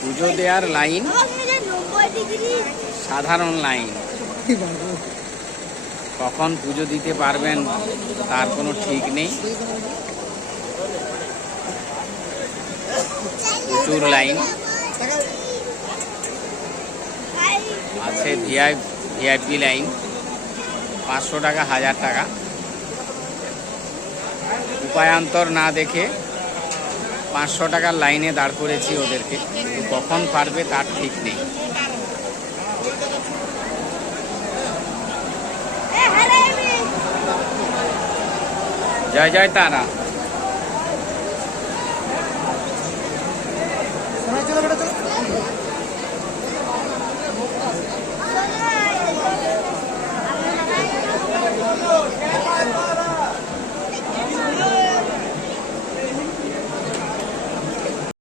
পুজো দেওয়ার লাইন সাধারণ লাইন, কখন পুজো দিতে পারবেন তার কোনো ঠিক নেই। প্রচুর লাইন আছে। ভিআইপি লাইন 500 টাকা, 1000 টাকা। উপায়ান্তর না দেখে 500 টাকার লাইনে দাঁড় করেছি ওদেরকে, কখন পারবে তার ঠিক নেই। জয় জয় তারা।